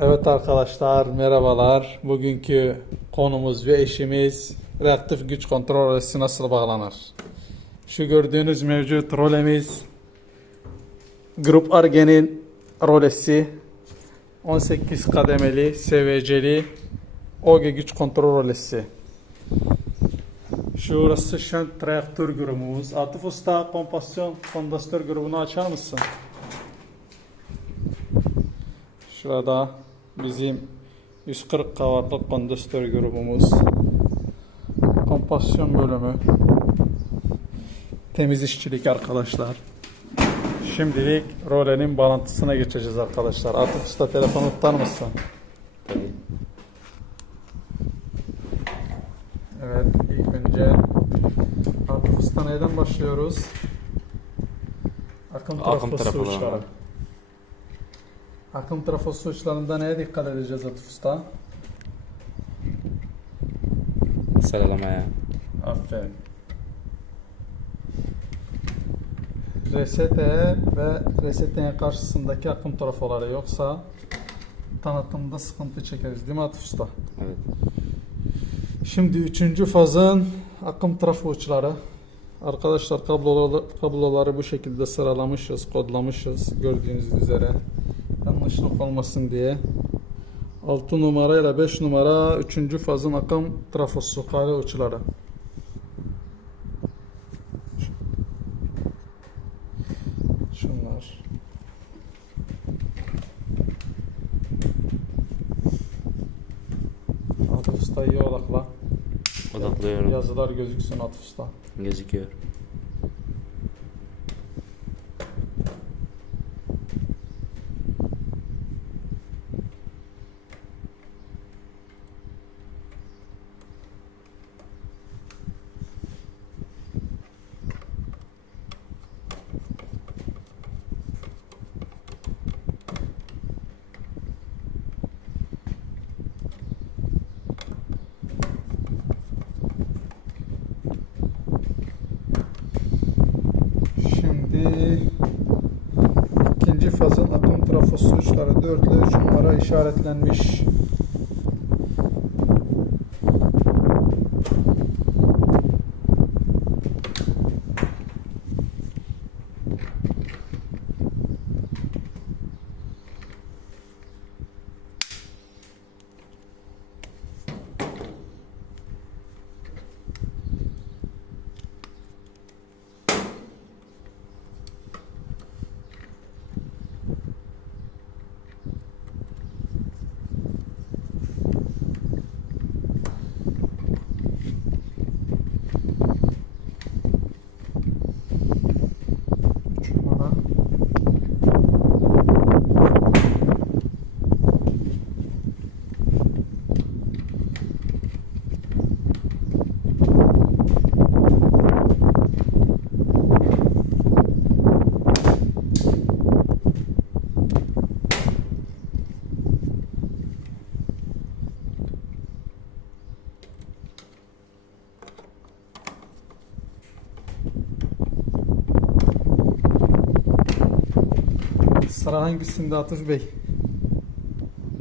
Evet arkadaşlar merhabalar. Bugünkü konumuz ve eşimiz reaktif güç kontrol rolesi nasıl bağlanır? Şu gördüğünüz mevcut rolemiz Grup Argen'in rolesi 18 kademeli SVC'li OG güç kontrol rolesi. Şurası şant reaktör grubumuz. Atıf Usta kompasyon kondansatör grubunu açar mısın? Şurada bizim 140 kavarlık kondansatör grubumuz. Kompasyon bölümü. Temiz işçilik arkadaşlar. Şimdilik rolenin bağlantısına geçeceğiz arkadaşlar. Atıf Usta telefonu tutar mısın? Tabii. Evet, ilk önce Atıf Usta neyden başlıyoruz? Akım Akım trafosu trafoları. uçları. Akım trafosu uçlarında neye dikkat edeceğiz Atıf Usta? Sıralamaya. Aferin. RST ve RST'nin karşısındaki akım trafoları yoksa tanıtımda sıkıntı çekeriz değil mi Atıf Usta? Evet. Şimdi üçüncü fazın akım trafo uçları. Arkadaşlar kabloları, kabloları bu şekilde sıralamışız, kodlamışız gördüğünüz üzere. Yanlışlık olmasın diye. 6 numara ile 5 numara 3. fazın akım trafosu kare uçları. Şunlar. Atıf Usta iyi odakla. Odaklıyorum. Yazılar gözüksün Atıf Usta. Gözüküyor. Şimdi ikinci fazın akım trafosu uçları 4 ile 3 numara işaretlenmiş. Üç numara. Sıra hangisinde Atıf Bey?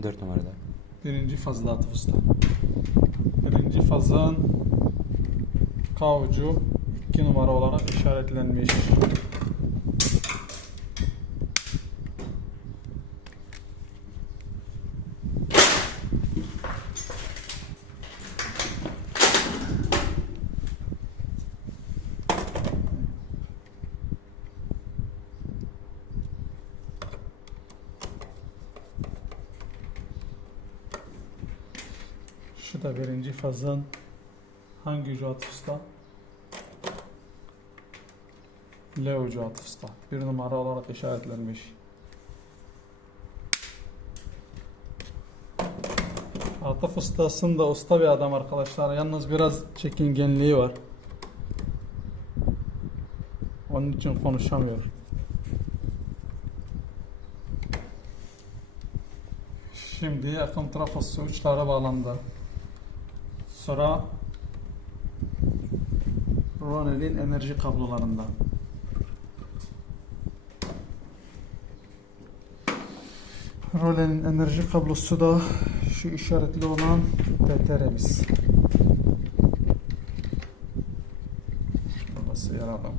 4 numarada. Birinci fazla Atıf Usta. Birinci fazın K ucu 2 numara olarak işaretlenmiş. Şu fazın hangi ucu Atıf Usta? L ucu Atıf Usta. Bir numara olarak işaretlenmiş. Atıf Ustası'nda usta bir adam arkadaşlar. Yalnız biraz çekingenliği var. Onun için konuşamıyor. Şimdi akım trafosu uçlara bağlandı. Sonra Ronel'in enerji kablolarında. Rolenin enerji kablosu da şu işaretli olan BTR'miz. Şurada sıyıralım.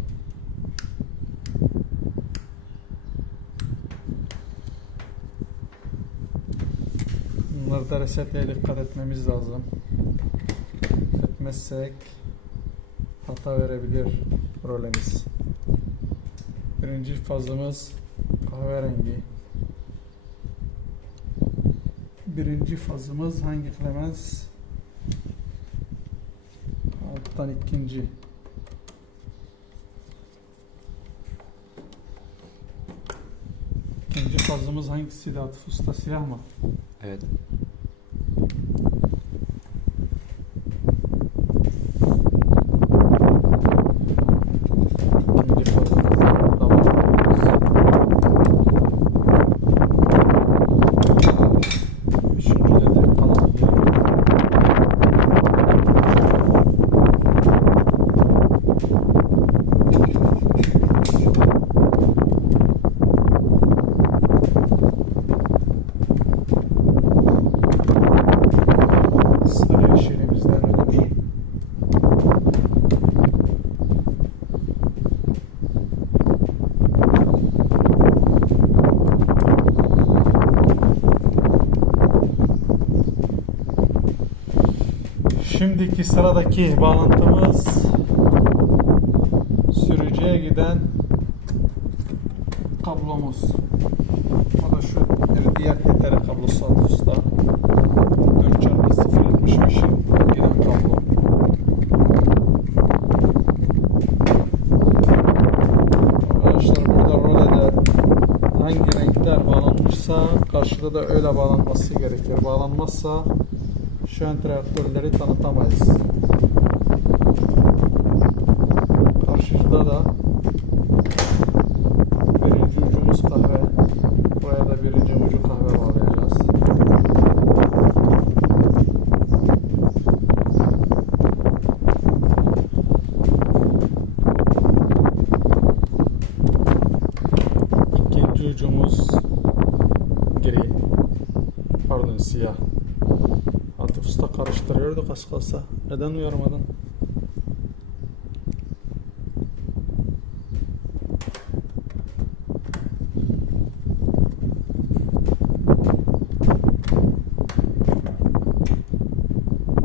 Bunlarda reseteye dikkat etmemiz lazım. Etmezsek hata verebilir rolemiz. Birinci fazımız kahverengi. Birinci fazımız hangi frekans? Alttan ikinci. İkinci fazımız hangisiydi Atıf Usta? Siyah mı? Evet. İkinci fazımız da Üçüncüde de kalan bir sarı yeşilimizden ödür. Şimdiki sıradaki bağlantımız sürücüye giden kablomuz. O da şu bir diğer TTR kablosu adı usta. 4 çarpı 0.75'in giden kablo. Arkadaşlar burada rolede hangi renkler bağlanmışsa karşıda da öyle bağlanması gerekir. Bağlanmazsa şu an traktörleri tanıtamayız. Karşıda da birinci ucumuz kahve. Buraya da birinci ucu kahve bağlayacağız. İkinci ucumuz gri. Pardon siyah. Usta karıştırıyordu az kalsa. Neden uyarmadın?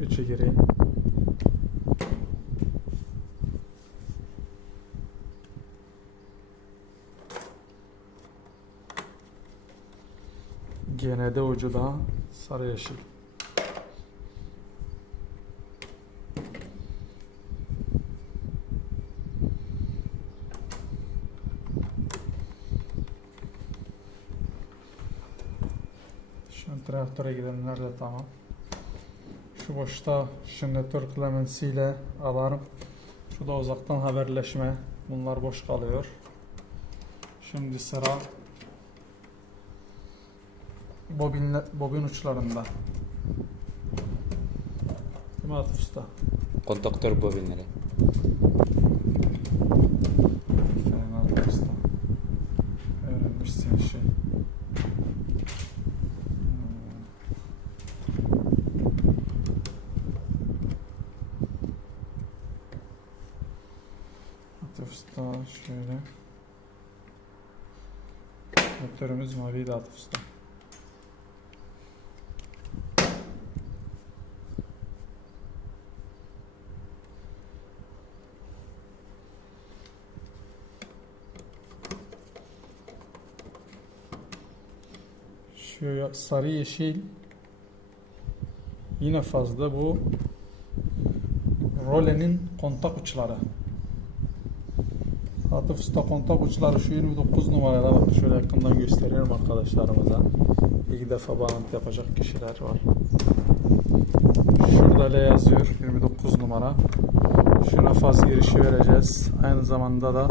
Üçü geri. GND ucu da sarı yeşil. An traktöre gidenler de tamam. Şu boşta jeneratör klemensiyle alarm. Şu da uzaktan haberleşme. Bunlar boş kalıyor. Şimdi sıra bobin, bobin uçlarında. Değil mi Atıf Usta? Kontaktör bobinleri. Aferin Atıf Usta. Öğrenmişsin işi. Hmm. Atıf Usta şöyle. Motorumuz maviydi Atıf Usta. Şu sarı yeşil yine fazla bu rolenin kontak uçları. Atıf Usta kontak uçları şu 29 numarada bak şöyle yakından gösteriyorum arkadaşlarımıza. İlk defa bağlantı yapacak kişiler var. Şurada L yazıyor 29 numara. Şuna faz girişi vereceğiz. Aynı zamanda da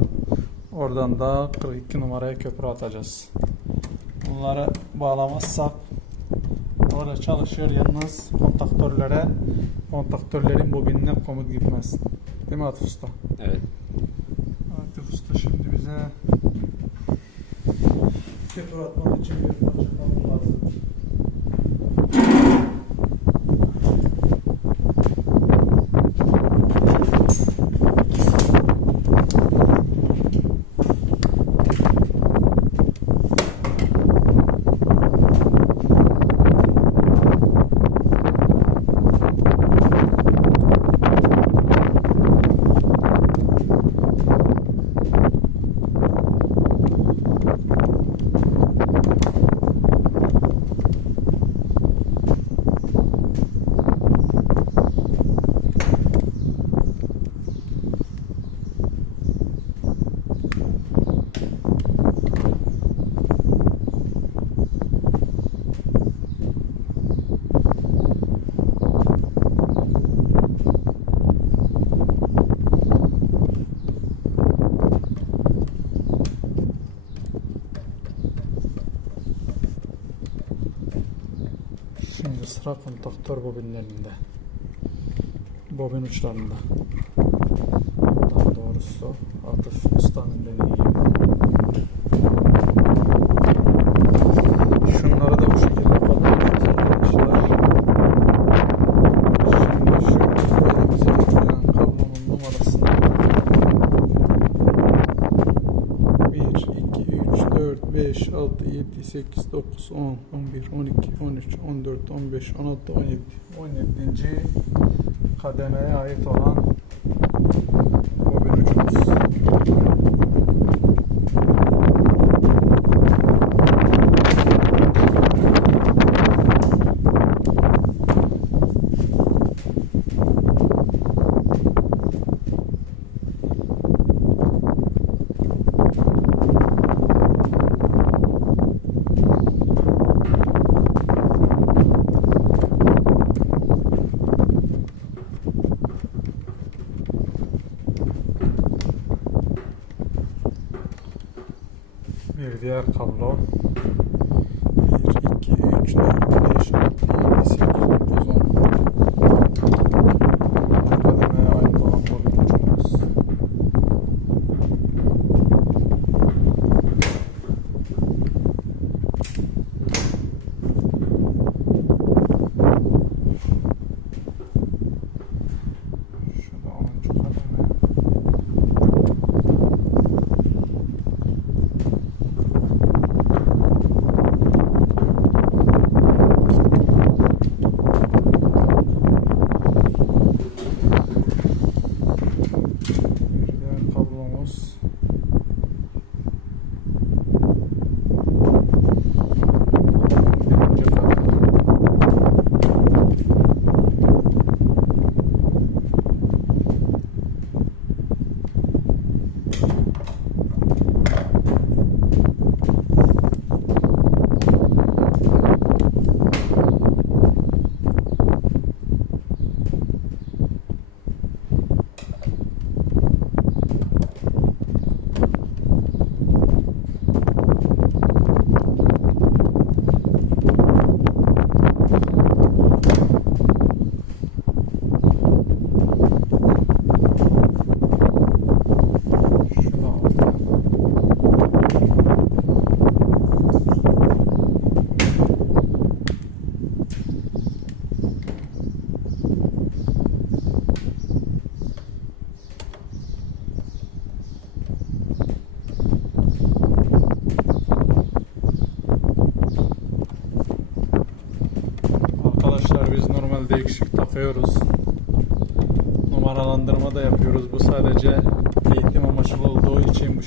oradan da 42 numaraya köprü atacağız. Bunları bağlamazsak orada çalışıyor yalnız kontaktörlere kontaktörlerin bobinine komut gitmez. Değil mi Atıf? Evet. Usta şimdi bize tur atmak için bir parça lazım. Şimdi kontaktör bobinlerinde. Bobin uçlarında. Daha doğrusu Atıf Usta'nın dediği gibi. Şunları da bu şekilde kodlayacağız arkadaşlar. Şimdi şu elimize gelen kablonun numarasını 1, 2, 3, 4, 5, 6, 7, 8, 9, 10, 11, 12, 13, 14, 15, 16, 17. 17. kademeye ait olan bobin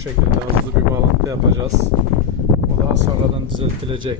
şekilde hızlı bir bağlantı yapacağız. Bu daha sonradan düzeltilecek.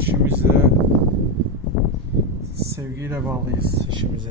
İşimizle sevgiyle bağlıyız işimize.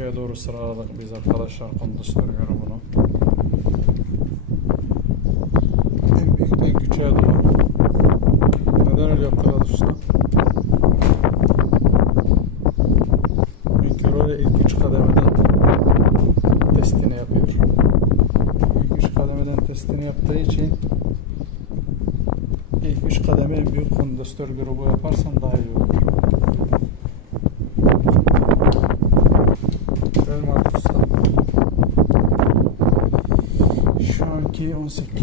küçüğe doğru sıraladık biz arkadaşlar kondüstör yorumunu. consequence.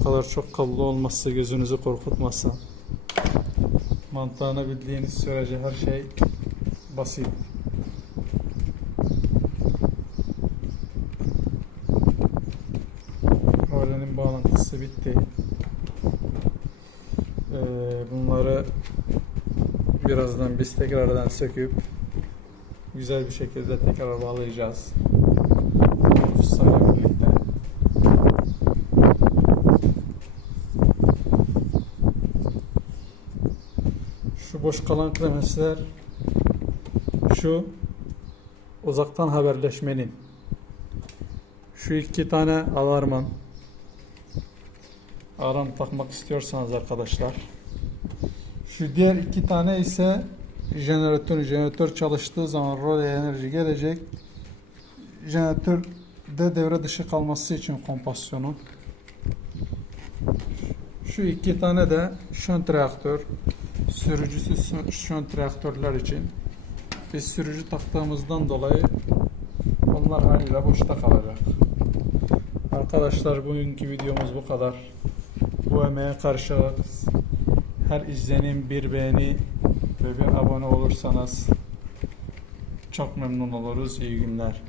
Bu kadar çok kablo olmazsa gözünüzü korkutmasa mantığını bildiğiniz sürece her şey basit. Rolenin bağlantısı bitti. Ee, bunları birazdan biz tekrardan söküp güzel bir şekilde tekrar bağlayacağız. Ustayla birlikte. Şu boş kalan klemensler şu uzaktan haberleşmenin şu iki tane alarmın alarm takmak istiyorsanız arkadaşlar. Şu diğer iki tane ise jeneratör jeneratör çalıştığı zaman role enerji gelecek. Jeneratör de devre dışı kalması için kompasyonu. Şu iki tane de şant reaktör sürücüsüz şant reaktörler için biz sürücü taktığımızdan dolayı onlar haliyle boşta kalacak. Arkadaşlar bugünkü videomuz bu kadar. Bu emeğe karşılık her izlenim bir beğeni ve bir abone olursanız çok memnun oluruz. İyi günler.